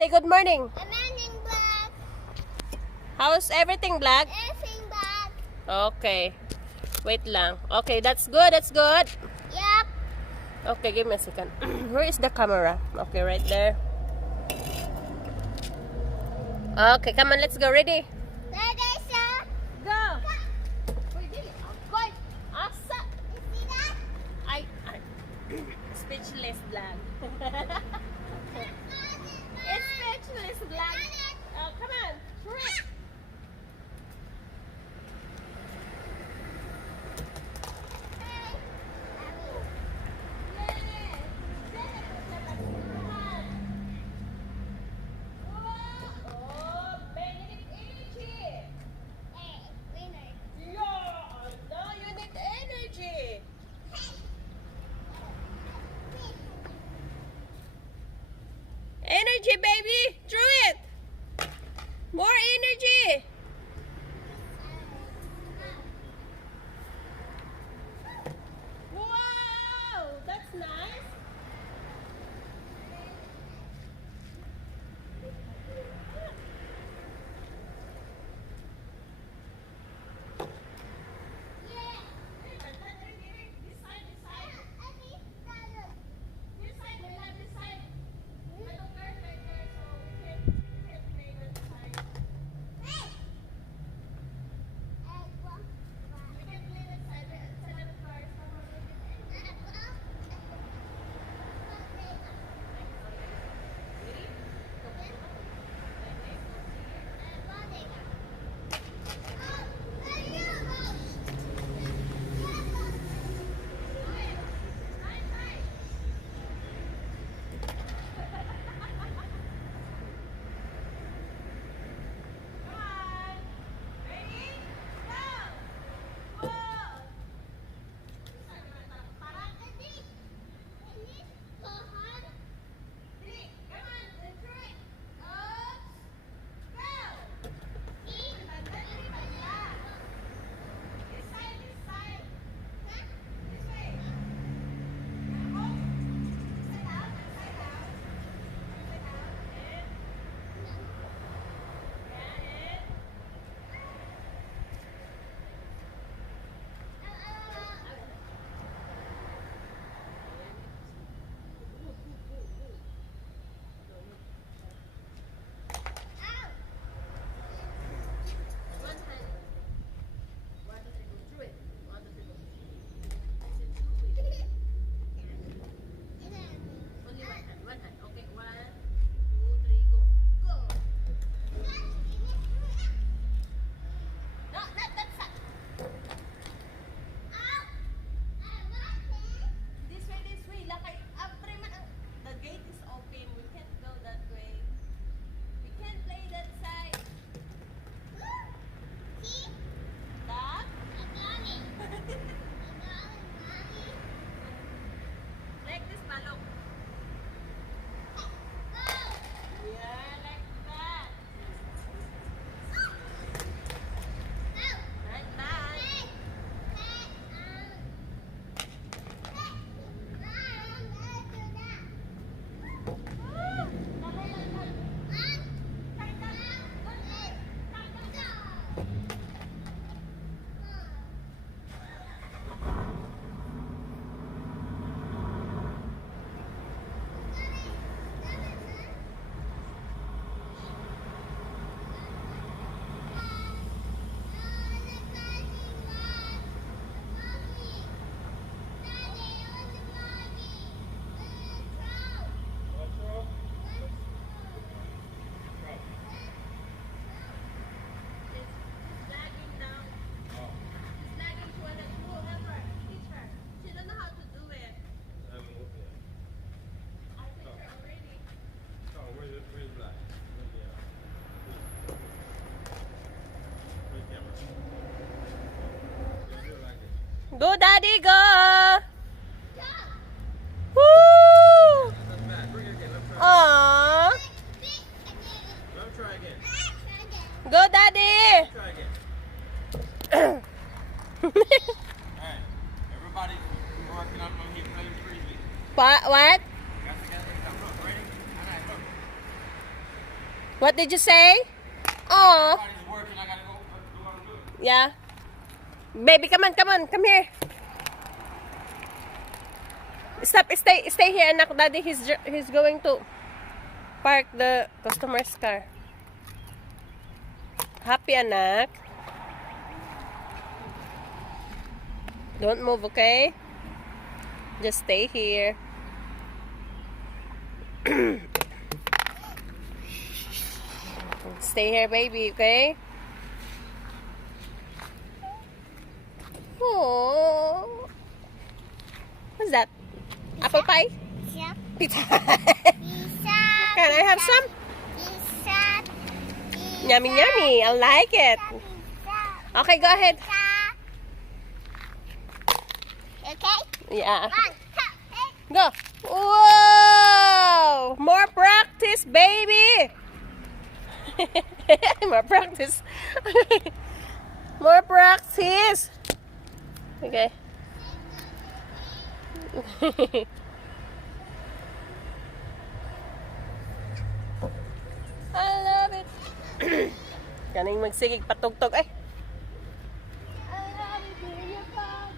Say good morning. Amending black. How's everything, Black? Everything black. Okay. Wait lang. Okay, that's good. That's good. Yep. Okay, give me a second. Where is the camera? Okay, right there. Okay, come on. Let's go. Ready? Ready, sir? Go. Uy, dili. Agoy. Asa. You see that? I speechless, Black. It's speechless, Black. Oh, come on. Hurry. Energy, baby! Through it! More energy! Wow! That's nice! Go, Daddy, go! Woo! Aww. Go, Daddy! Alright, everybody working up on here playing frisbee. What? Got together, come, look, ready? Alright, look. What did you say? Oh, Everybody's working. I gotta go do what I'm doing. yeah. Baby, come on, come here. Stop, stay here, anak. Daddy, he's going to park the customer's car. Happy, anak. Don't move, okay? Just stay here. Stay here, baby, okay? Oh, what's that? Apple pie? Pizza. Pizza. Pizza. Can I have some? Pizza. Yummy, yummy. I like it. Pizza. Okay, go ahead. Okay? Yeah. 1, 2, 3. Go. Whoa! More practice, baby. More practice. More practice. Okay. I love it. Kaning magsigig patugtog ay. I love it when you fall.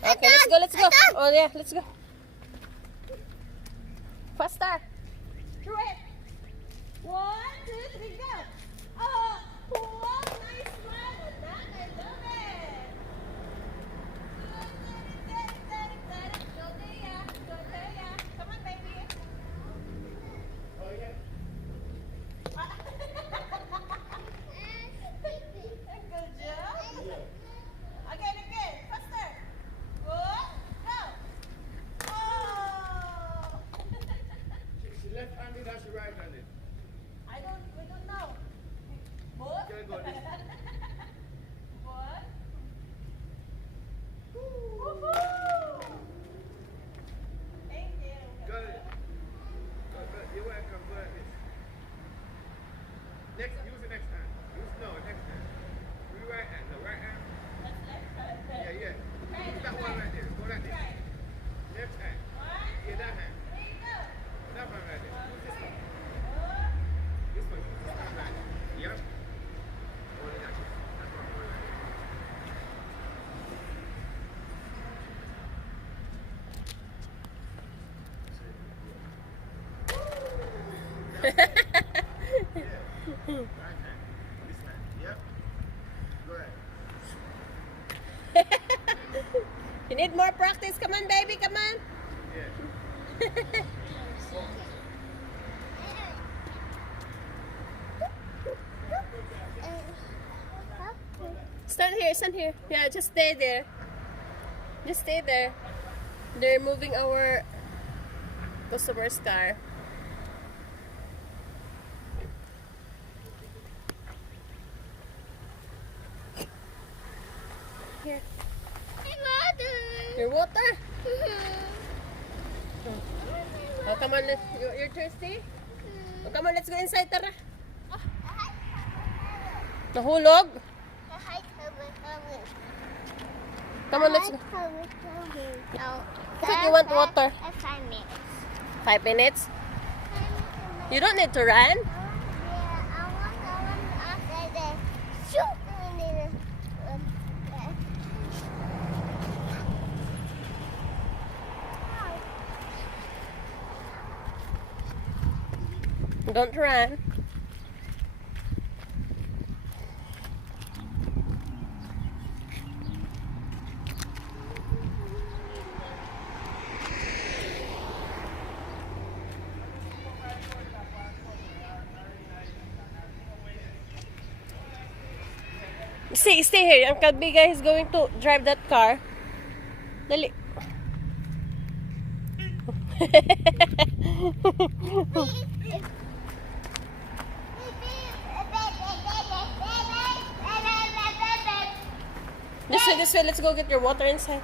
Okay, let's go. Oh yeah, let's go. Faster. Through it. 1, 2, 3, go. Oh, wow, nice one. That, I love it. Good. Go there, yeah. Come on, baby. left-handed or she right-handed? We don't know. Both? Okay, go this. What? Woohoo! Thank you. Go. You're welcome. Go like this. Use the next hand. Next hand. Do your right hand. No, right hand. That's left hand. Yeah. Right, Use that one right there. Go like this. Right. Left hand. One, Yeah, that hand. three, go. That one right there. Use this one. Oh. This one. Use this one right there. Yep. Hold it like this. That's one. Hold it like this. Right hand. This hand. Yep. Go ahead. You need more practice. Come on, baby. Come on. Yeah. Stand here. Yeah, just stay there. Just stay there. They're moving our customer's car. Here. Your water? Oh, come on. You're thirsty? Oh, come on, let's go inside, tara. Nahulog? Come on, let's go. I thought you want water. 5 minutes. 5 minutes? You don't need to run. Don't run. Stay here. Uncle Bigay is going to drive that car. Dali. This way. Let's go get your water inside.